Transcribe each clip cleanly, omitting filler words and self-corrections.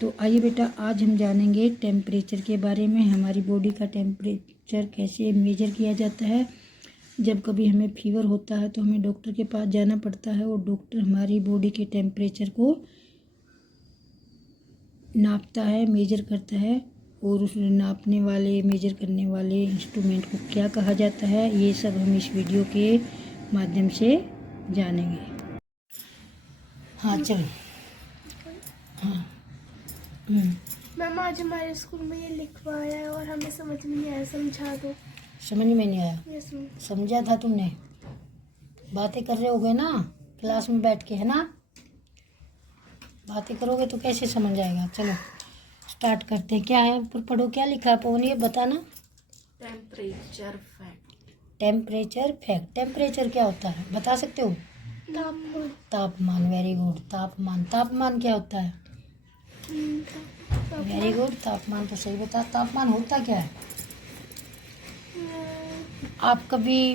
तो आइए बेटा, आज हम जानेंगे टेम्परेचर के बारे में। हमारी बॉडी का टेम्परेचर कैसे मेजर किया जाता है। जब कभी हमें फीवर होता है तो हमें डॉक्टर के पास जाना पड़ता है और डॉक्टर हमारी बॉडी के टेम्परेचर को नापता है, मेजर करता है। और उस नापने वाले, मेजर करने वाले इंस्ट्रूमेंट को क्या कहा जाता है, ये सब हम इस वीडियो के माध्यम से जानेंगे। हाँ चलो। हाँ। मैम आज हमारे स्कूल में ये लिखवाया है और हमें समझ में नहीं आया, समझा दो। समझ में नहीं आया? Yes ma'am. समझा था तुमने? बातें कर रहे होगे ना क्लास में बैठ के, है ना? बातें करोगे तो कैसे समझ आएगा। चलो स्टार्ट करते हैं। क्या है ऊपर पढ़ो, क्या लिखा है पवन, ये बताना। Temperature fact. Temperature fact. Temperature क्या होता है बता सकते हो? तापमान। तापमान। Very good. तापमान। तापमान क्या होता है? Very good. तापमान तो सही बता। तापमान होता क्या है? आप कभी,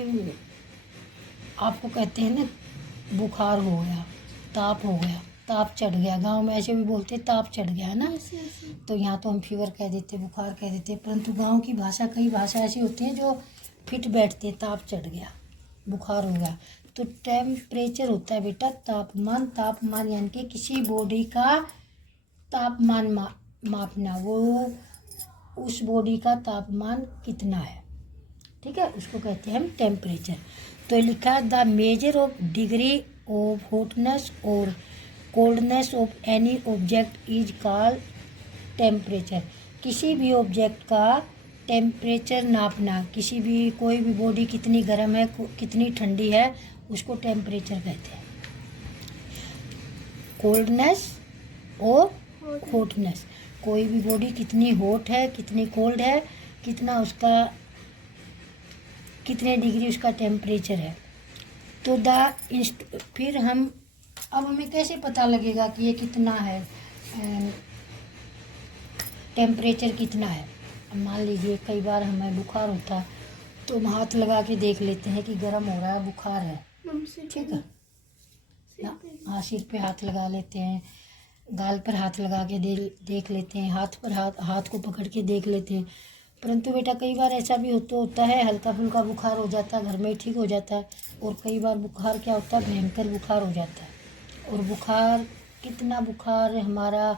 आपको कहते हैं ना बुखार हो गया, ताप हो गया, ताप चढ़ गया। गांव में ऐसे भी बोलते हैं ताप चढ़ गया, है ना? तो यहाँ तो हम फीवर कह देते, बुखार कह देते, परंतु गांव की भाषा, कई भाषा ऐसी होती हैं जो फिट बैठती है। ताप चढ़ गया, बुखार हो गया। तो टेम्परेचर होता है बेटा तापमान। तापमान यानी कि किसी बॉडी का तापमान मापना, वो उस बॉडी का तापमान कितना है, ठीक है, उसको कहते हैं हम टेम्परेचर। तो लिखा है the measure of degree of hotness और coldness of any object is called temperature. किसी भी ऑब्जेक्ट का टेम्परेचर नापना, किसी भी, कोई भी बॉडी कितनी गर्म है, कितनी ठंडी है, उसको टेम्परेचर कहते हैं। कोल्डनेस और हॉटनेस, कोई भी बॉडी कितनी हॉट है, कितनी कोल्ड है, कितना उसका, कितने डिग्री उसका टेम्परेचर है। तो फिर हम, अब हमें कैसे पता लगेगा कि ये कितना है, टेम्परेचर कितना है। अब मान लीजिए कई बार हमें बुखार होता है तो हम हाथ लगा के देख लेते हैं कि गर्म हो रहा है, बुखार है, ठीक है ना? हाँ, सिर पे हाथ लगा लेते हैं, गाल पर हाथ लगा के देख लेते हैं, हाथ को पकड़ के देख लेते हैं। परंतु बेटा कई बार ऐसा भी होता है, हल्का फुल्का बुखार हो जाता है, घर में ठीक हो जाता है। और कई बार बुखार क्या होता है, भयंकर बुखार हो जाता है। और बुखार, कितना बुखार हमारा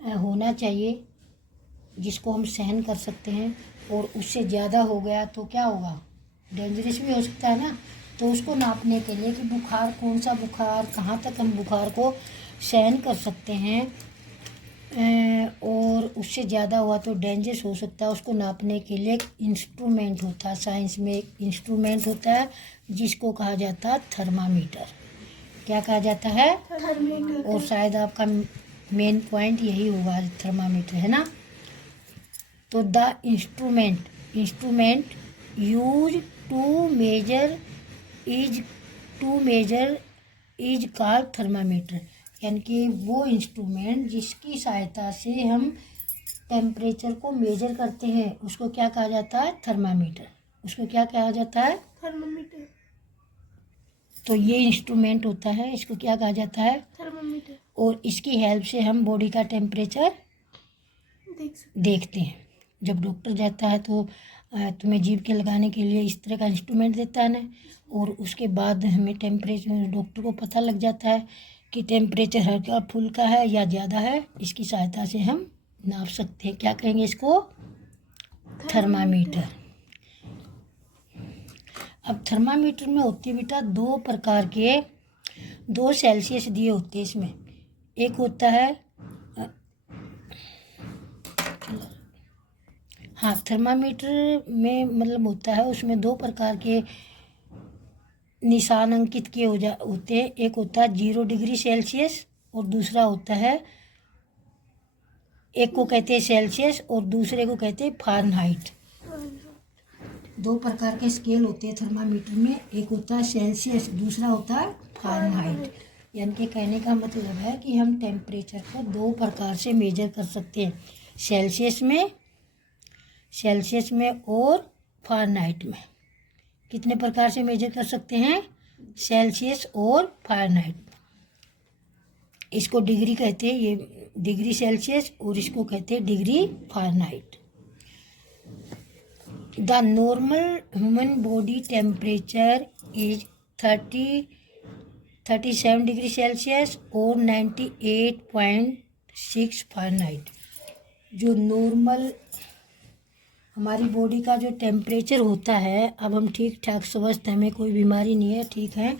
होना चाहिए जिसको हम सहन कर सकते हैं, और उससे ज़्यादा हो गया तो क्या होगा, डेंजरस भी हो सकता है ना। तो उसको नापने के लिए कि बुखार, कौन सा बुखार, कहाँ तक हम बुखार को सहन कर सकते हैं, और उससे ज़्यादा हुआ तो डेंजरस हो सकता है, उसको नापने के लिए एक इंस्ट्रूमेंट होता है। साइंस में एक इंस्ट्रूमेंट होता है जिसको कहा जाता है थर्मामीटर। क्या कहा जाता है? थर्मामीटर। और शायद आपका मेन पॉइंट यही होगा, थर्मामीटर, है ना? तो the instrument use to measure is called thermometer. यानी कि वो इंस्ट्रूमेंट जिसकी सहायता से हम टेम्परेचर को मेजर करते हैं उसको क्या कहा जाता है? थर्मामीटर। उसको क्या कहा जाता है? थर्मामीटर। तो ये इंस्ट्रूमेंट होता है, इसको क्या कहा जाता है? थर्मामीटर। और इसकी हेल्प से हम बॉडी का टेम्परेचर देखते हैं। जब डॉक्टर जाता है तो तुम्हें जीभ के लगाने के लिए इस तरह का इंस्ट्रूमेंट देता है ना, और उसके बाद हमें टेम्परेचर, डॉक्टर को पता लग जाता है कि टेम्परेचर हल्का फुल्का है या ज़्यादा है। इसकी सहायता से हम नाप सकते हैं। क्या कहेंगे इसको? थर्मामीटर। अब थर्मामीटर में होती है बेटा दो प्रकार के, 2 सेल्सियस दिए होते हैं इसमें। एक होता है, हाँ, थर्मामीटर में मतलब होता है, उसमें 2 प्रकार के निशान अंकित किए होते हैं। एक होता है 0 डिग्री सेल्सियस और दूसरा होता है, एक को कहते हैं सेल्सियस और दूसरे को कहते हैं फ़ारेनहाइट। 2 प्रकार के स्केल होते हैं थर्मामीटर में, एक होता है सेल्सियस, दूसरा होता है फ़ारेनहाइट। यानी कि कहने का मतलब है कि हम टेम्परेचर को 2 प्रकार से मेजर कर सकते हैं, सेल्सियस में और फ़ारेनहाइट में। कितने प्रकार से मेजर कर सकते हैं? सेल्सियस और फ़ारेनहाइट। इसको डिग्री कहते हैं, ये डिग्री सेल्सियस, और इसको कहते हैं degree Fahrenheit. The normal human body temperature is 37 degree Celsius और 98.6 फ़ारेनहाइट। जो नॉर्मल हमारी बॉडी का जो टेम्परेचर होता है, अब हम ठीक ठाक स्वस्थ, हमें कोई बीमारी नहीं है, ठीक है,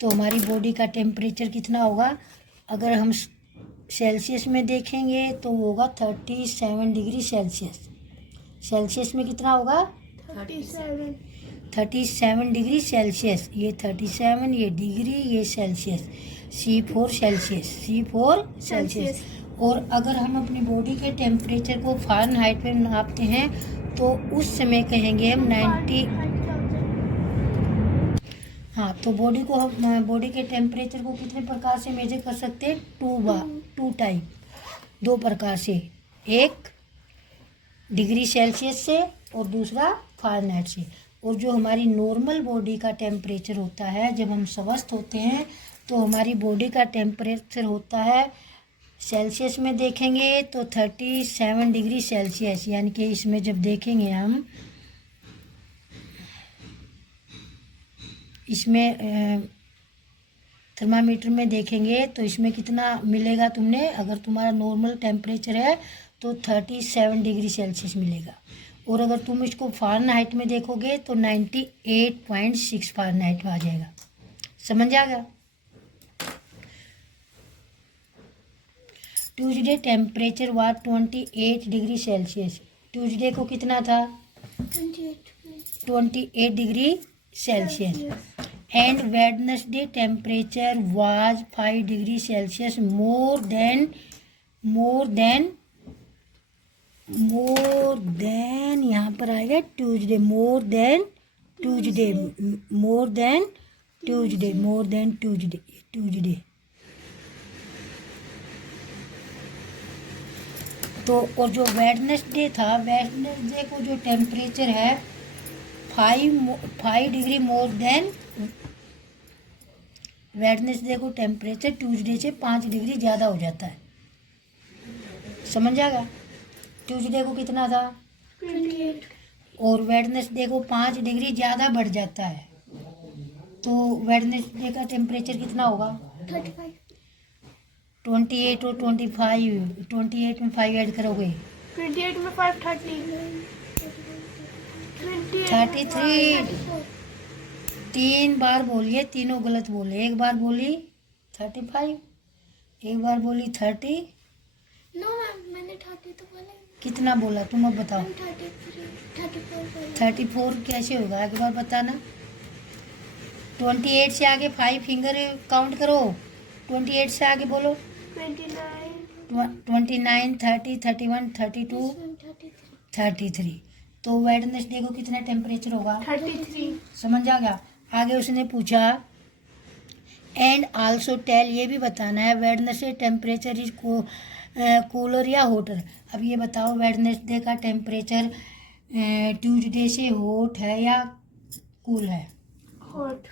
तो हमारी बॉडी का टेम्परेचर कितना होगा? अगर हम सेल्सियस में देखेंगे तो वो होगा 37 डिग्री सेल्सियस। सेल्सियस में कितना होगा? 37 डिग्री सेल्सियस। ये 37, ये डिग्री, ये Celsius, C4 Celsius, C4 Celsius. और अगर हम अपनी बॉडी के टेम्परेचर को फ़ारेनहाइट में नापते हैं तो उस समय कहेंगे हम 90। हाँ, तो बॉडी के टेम्परेचर को कितने प्रकार से मेजर कर सकते हैं? टू टाइप, 2 प्रकार से, एक डिग्री सेल्सियस से और दूसरा फ़ारेनहाइट से। और जो हमारी नॉर्मल बॉडी का टेम्परेचर होता है, जब हम स्वस्थ होते हैं तो हमारी बॉडी का टेम्परेचर होता है, सेल्सियस में देखेंगे तो 37 डिग्री सेल्सियस। यानी कि इसमें जब देखेंगे हम, इसमें थर्मामीटर में देखेंगे तो इसमें कितना मिलेगा तुमने? अगर तुम्हारा नॉर्मल टेम्परेचर है तो 37 डिग्री सेल्सियस मिलेगा। और अगर तुम इसको फ़ारेनहाइट में देखोगे तो 98.6 फ़ारेनहाइट में आ जाएगा। समझ आ गया? Tuesday temperature was 28 degree Celsius. Tuesday को कितना था? 28 degree Celsius. And Wednesday temperature was 5 degree Celsius more than यहाँ पर आएगा ट्यूसडे, मोर देन ट्यूसडे। तो और जो वेडनेसडे था, वेडनेसडे को जो टेम्परेचर है 5 डिग्री मोर देन, वेडनेसडे को टेम्परेचर ट्यूसडे से 5 डिग्री ज़्यादा हो जाता है। समझ आएगा? ट्यूसडे को कितना था? 28। और वेडनेसडे को 5 डिग्री ज़्यादा बढ़ जाता है, तो वेडनेसडे का टेम्परेचर कितना होगा? 35। 28 और 25, 28 में 5 ऐड करोगे 28 में 5 30। 33। 3 बार बोलिए, तीनों गलत बोले। एक बार बोली 35, एक बार बोली 30। नो मैम, मैंने 30 तो बोला। कितना बोला तुम? अब बताओ। 34 34 कैसे होगा? एक बार बताना। 28 से आगे 5 फिंगर काउंट करो। 28 से आगे बोलो। 29, 30, 31, 32, 33। तो वेडनेसडे को कितना टेम्परेचर होगा? 33। समझ आ गया? आगे उसने पूछा एंड आल्सो टेल, ये भी बताना है वेडनेसडे टेम्परेचर इज कूलर या होटर। अब ये बताओ वेडनेसडे का टेम्परेचर ट्यूसडे से हॉट है या कूल है? हॉट।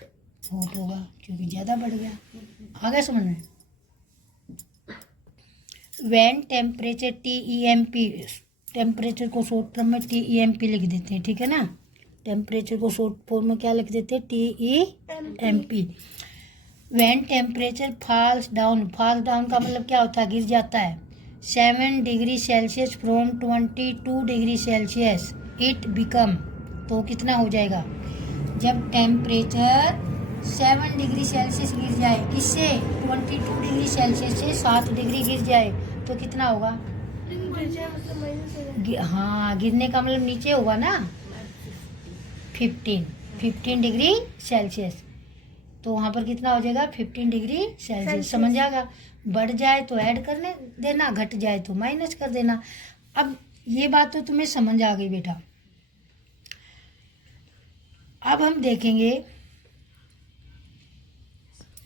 हॉट होगा क्योंकि ज़्यादा बढ़ गया। आ गया समझ में? व्हेन टेम्परेचर TEMP, टेम्परेचर को शॉर्ट फॉर्म में TEMP लिख देते हैं, ठीक है ना? टेम्परेचर को शॉर्ट फॉर्म में क्या लिख देते हैं? TEMP। When temperature falls down का मतलब क्या होता है? गिर जाता है। 7 degree Celsius from 22 degree Celsius it become, तो कितना हो जाएगा? जब टेम्परेचर 7 डिग्री सेल्सियस गिर जाए, किससे? 22 डिग्री सेल्सियस से 7 डिग्री गिर जाए तो कितना होगा? हाँ, गिरने का मतलब नीचे होगा ना। 15 डिग्री सेल्सियस, तो वहाँ पर कितना हो जाएगा? 15 डिग्री सेल्सियस। समझ आएगा? बढ़ जाए तो ऐड कर देना, घट जाए तो माइनस कर देना। अब ये बात तो तुम्हें समझ आ गई बेटा। अब हम देखेंगे,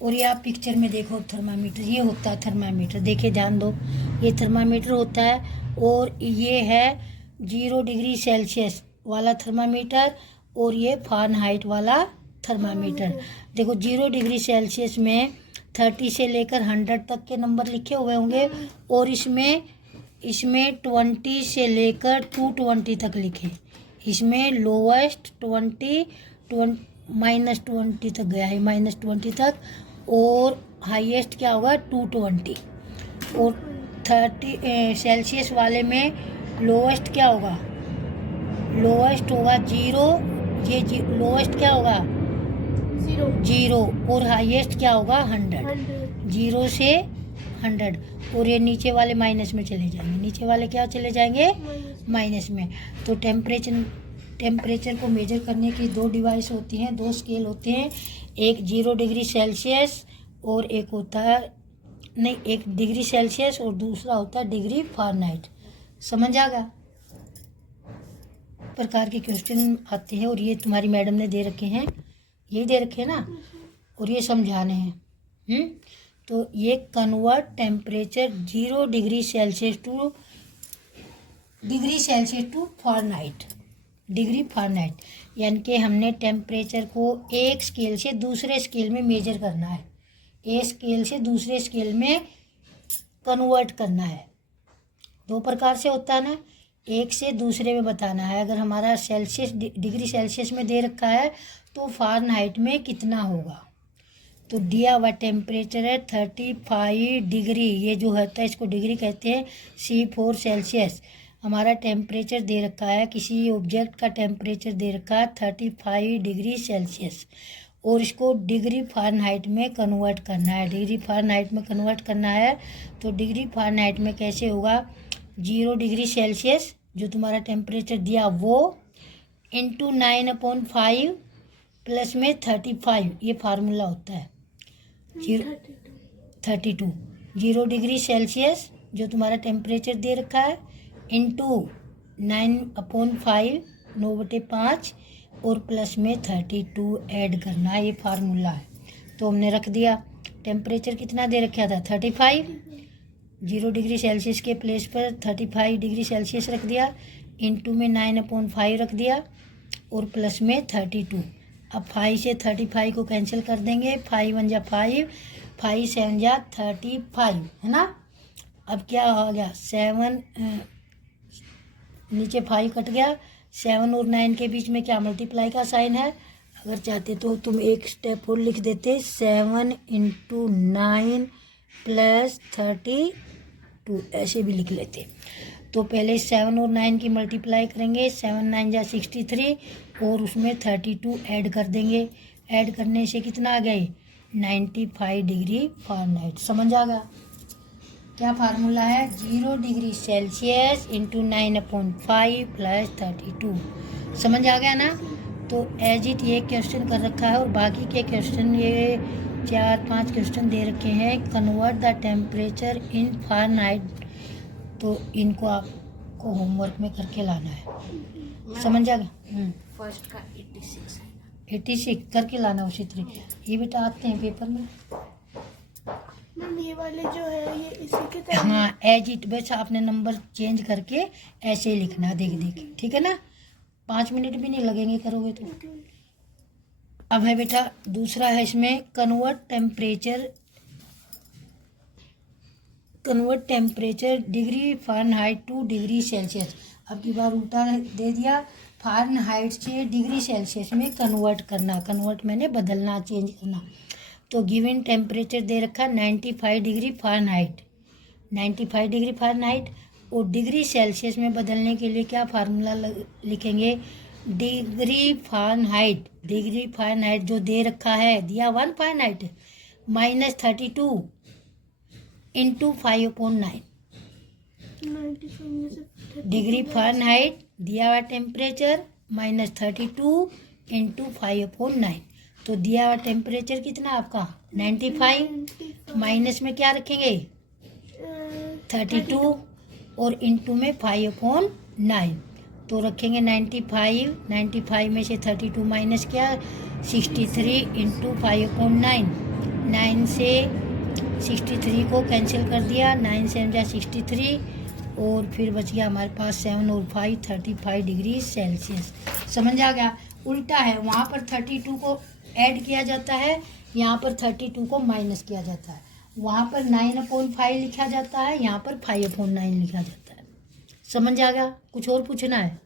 और ये आप पिक्चर में देखो थर्मामीटर, ये होता है थर्मामीटर। देखिए ध्यान दो, ये थर्मामीटर होता है और ये है 0 डिग्री सेल्सियस वाला थर्मामीटर और ये फ़ारेनहाइट वाला थर्मामीटर। देखो 0 डिग्री सेल्सियस में 30 से लेकर 100 तक के नंबर लिखे हुए होंगे, और इसमें 20 से लेकर 220 तक लिखे। इसमें लोवेस्ट 20 -20 तक गया है, -20 तक, और हाईएस्ट क्या होगा 220। और 30 सेल्सियस वाले में लोवेस्ट क्या होगा, लोवेस्ट होगा 0, ये लोवेस्ट क्या होगा 0, और हाईएस्ट क्या होगा 100। 0 से 100, और ये नीचे वाले माइनस में चले जाएंगे, नीचे वाले क्या चले जाएंगे माइनस में। तो टेम्परेचर को मेजर करने की 2 डिवाइस होती हैं, 2 स्केल होते हैं, एक 0 डिग्री सेल्सियस और एक होता है नहीं 1 डिग्री सेल्सियस और दूसरा होता है डिग्री फ़ारेनहाइट। समझ आ गया? प्रकार के क्वेश्चन आते हैं, और ये तुम्हारी मैडम ने दे रखे हैं, यही दे रखे हैं ना, और ये समझाने हैं। तो ये convert temperature 0 degree Celsius to Fahrenheit, degree Fahrenheit, यानी कि हमने टेम्परेचर को एक स्केल से दूसरे स्केल में मेजर करना है, एक स्केल से दूसरे स्केल में कन्वर्ट करना है। 2 प्रकार से होता है ना, एक से दूसरे में बताना है। अगर हमारा सेल्सियस डिग्री सेल्सियस में दे रखा है तो फ़ारेनहाइट में कितना होगा। तो दिया हुआ टेम्परेचर है 35 डिग्री, ये जो होता है इसको डिग्री कहते हैं, C4 सेल्सियस। हमारा टेम्परेचर दे रखा है, किसी ऑब्जेक्ट का टेम्परेचर दे रखा है 35 डिग्री सेल्सियस, और इसको डिग्री फ़ारेनहाइट में कन्वर्ट करना है, डिग्री फ़ारेनहाइट में कन्वर्ट करना है। तो डिग्री फ़ारेनहाइट में कैसे होगा, 0 डिग्री सेल्सियस जो तुम्हारा टेम्परेचर दिया वो इंटू 9/5 प्लस में 35, ये फार्मूला होता है 32। 0 डिग्री सेल्सियस जो तुम्हारा टेम्परेचर दे रखा है इंटू 9/5, 9/5, और प्लस में 32 ऐड करना है, ये फार्मूला है। तो हमने रख दिया, टेम्परेचर कितना दे रखा था 35, 0 डिग्री सेल्सियस के प्लेस पर 35 डिग्री सेल्सियस रख दिया, इंटू में 9/5 रख दिया, और प्लस में 32। अब 5 से 35 को कैंसिल कर देंगे, 5 1 जा 5, 5 7 जा 35, है ना। अब क्या हो गया, 7 नीचे 5 कट गया, 7 और 9 के बीच में क्या मल्टीप्लाई का साइन है। अगर चाहते तो तुम एक स्टेप और लिख देते, 7 × 9 + 32, ऐसे भी लिख लेते। तो पहले 7 और 9 की मल्टीप्लाई करेंगे, 7 9 जा 63, और उसमें 32 ऐड कर देंगे। ऐड करने से कितना आ गया, 95 डिग्री फ़ारेनहाइट। समझ आ गया क्या फार्मूला है, 0 डिग्री सेल्सियस इंटू 9/5 प्लस 32। समझ आ गया ना। तो एज इट ये क्वेश्चन कर रखा है, और बाकी के क्वेश्चन ये 4-5 क्वेश्चन दे रखे हैं, convert the temperature in Fahrenheit. तो इनको आपको होमवर्क में करके लाना है। समझ आ गया। फर्स्ट का 86 है। 86 करके लाना उसी तरीके, ये बेटा आते हैं पेपर में। मैम ये वाले जो है ये इसी के तरह। हाँ एज इट, बस आपने नंबर चेंज करके ऐसे ही लिखना, देख देख, ठीक है ना। 5 मिनट भी नहीं लगेंगे करोगे तो। अब है बेटा दूसरा है इसमें, convert temperature degree Fahrenheit two degree Celsius. अब की बार उल्टा दे दिया, फ़ारेनहाइट से डिग्री सेल्सियस में कन्वर्ट करना, कन्वर्ट मैंने बदलना, चेंज करना। तो गिवन टेम्परेचर दे रखा 95 डिग्री फ़ारेनहाइट, 95 डिग्री फ़ारेनहाइट, और डिग्री सेल्सियस में बदलने के लिए क्या फार्मूला लिखेंगे, डिग्री फ़ारेनहाइट जो दे रखा है, दिया 1 फ़ारेनहाइट -32 इंटू 5/9। डिग्री फ़ारेनहाइट दिया हुआ टेम्परेचर -32 इंटू 5/9। तो दिया हुआ टेम्परेचर कितना आपका 95, माइनस में क्या रखेंगे 32, और इंटू में 5/9। तो रखेंगे 95 में से 32 माइनस क्या 63 इंटू 5/9। 9 से 63 को कैंसिल कर दिया, 9 7 जा 63, और फिर बच गया हमारे पास 7 और 5 35 डिग्री सेल्सियस। समझ आ गया। उल्टा है, वहाँ पर 32 को ऐड किया जाता है, यहाँ पर 32 को माइनस किया जाता है। वहाँ पर 9/5 लिखा जाता है, यहाँ पर 5/9 लिखा जाता है। समझ आ गया? कुछ और पूछना है?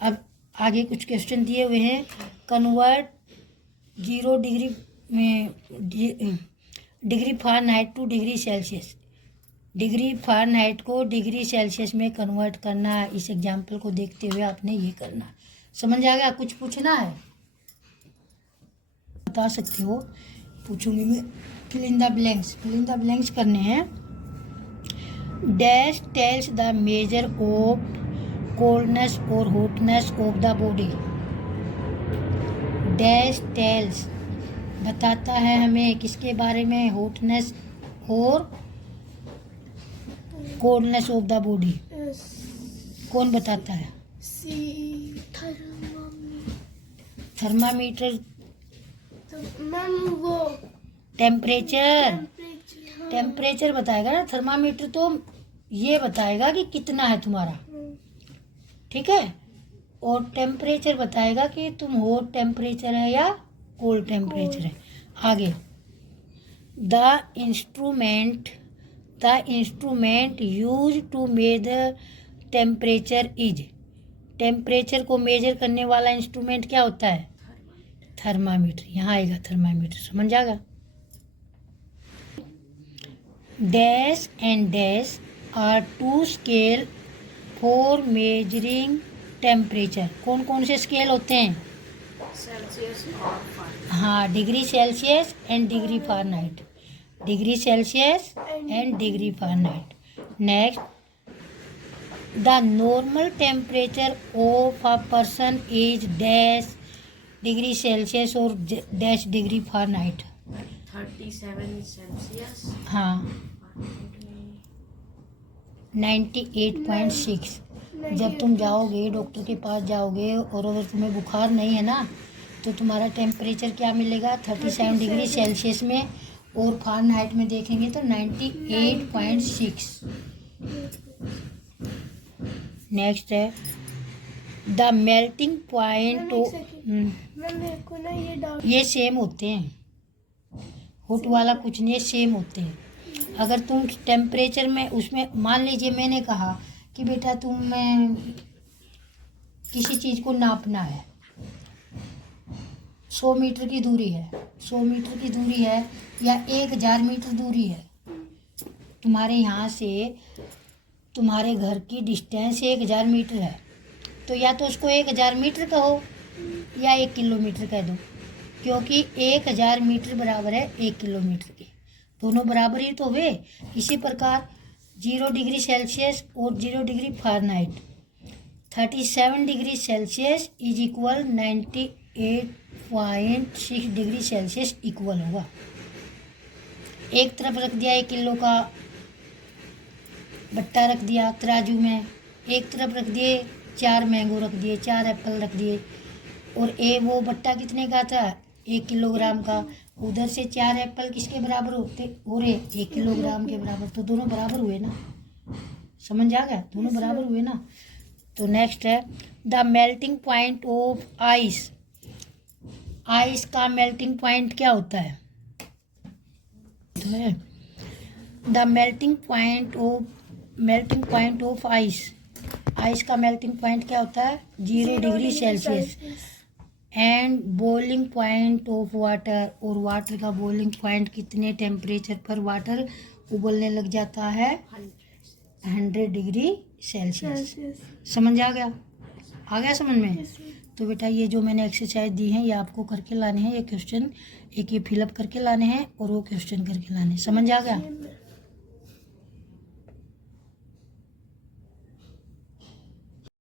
अब आगे कुछ क्वेश्चन दिए हुए हैं। Convert 0 degree Fahrenheit two degree Celsius. Degree Fahrenheit को डिग्री सेल्सियस में कन्वर्ट करना है। इस एग्जाम्पल को देखते हुए आपने ये करना है। समझ आ गया? कुछ पूछना है बता सकते हो, पूछूंगी मैं। फिल इन द ब्लैंक्स करने हैं। Dash tells the measure of coldness और hotness of the body. Dash tells बताता है हमें किसके बारे में? हॉटनेस और कोल्डनेस ऑफ द बॉडी। कौन बताता है? थर्मामीटर। मैम वो टेम्परेचर बताएगा ना। थर्मामीटर तो ये बताएगा कि कितना है तुम्हारा, ठीक है। और टेम्परेचर बताएगा कि तुम हॉट टेम्परेचर है या कोल्ड टेम्परेचर है। आगे the instrument use to measure temperature is. Temperature को मेजर करने वाला इंस्ट्रूमेंट क्या होता है? थर्मामीटर। यहाँ आएगा थर्मामीटर। समझ आएगा? Dash and dash are 2 scale for measuring temperature. कौन कौन से स्केल होते हैं? सेल्सियस और फ़ारेनहाइट। हाँ, degree Celsius and degree Fahrenheit. Degree Celsius and degree Fahrenheit. Next, the normal temperature of a person is dash degree Celsius और dash degree Fahrenheit. 37 Celsius. हाँ, 98.6। जब तुम जाओगे डॉक्टर के पास जाओगे और अगर तुम्हें बुखार नहीं है ना, तो तुम्हारा टेम्परेचर क्या मिलेगा? 37 डिग्री सेल्सियस में, और फ़ारेनहाइट में देखेंगे तो 98.6। नेक्स्ट है द मेल्टिंग पॉइंट। मेरे को ना ये डाउट। ये सेम होते हैं, हॉट वाला कुछ नहीं है, सेम होते हैं। अगर तुम टेम्परेचर में उसमें मान लीजिए मैंने कहा कि बेटा तुम्हें किसी चीज़ को नापना है, 100 मीटर की दूरी है, 100 मीटर की दूरी है या 1000 मीटर दूरी है। तुम्हारे यहाँ से तुम्हारे घर की डिस्टेंस 1000 मीटर है, तो या तो उसको 1000 मीटर कहो या 1 किलोमीटर कह दो, क्योंकि 1000 मीटर बराबर है 1 किलोमीटर के। दोनों बराबर ही तो हुए। इसी प्रकार 0 डिग्री सेल्सियस और 0 degree Fahrenheit, 37 degree Celsius is equal 98.6 degree Celsius equal होगा। एक तरफ रख दिया 1 किलो का बट्टा रख दिया तराजू में, एक तरफ रख दिए 4 मैंगो रख दिए, 4 एप्पल रख दिए, और वो बट्टा कितने का था? 1 किलोग्राम का। उधर से 4 एप्पल किसके बराबर हो रहे? 1 किलोग्राम के बराबर। तो दोनों बराबर हुए ना। समझ आ गया? दोनों बराबर हुए ना। तो नेक्स्ट है the melting point of ice. Ice का मेल्टिंग पॉइंट क्या होता है? The melting point of ice. Ice का मेल्टिंग पॉइंट क्या होता है? 0 degree Celsius. And boiling point of water. और वाटर का बॉइलिंग पॉइंट कितने टेम्परेचर पर वाटर उबलने लग जाता है? 100 डिग्री सेल्सियस। समझ आ गया? आ गया समझ में? तो बेटा ये जो मैंने एक्सरसाइज दी है ये आपको करके लाने हैं। ये क्वेश्चन एक ये फिलअप करके लाने हैं और वो क्वेश्चन करके लाने हैं। समझ आ गया?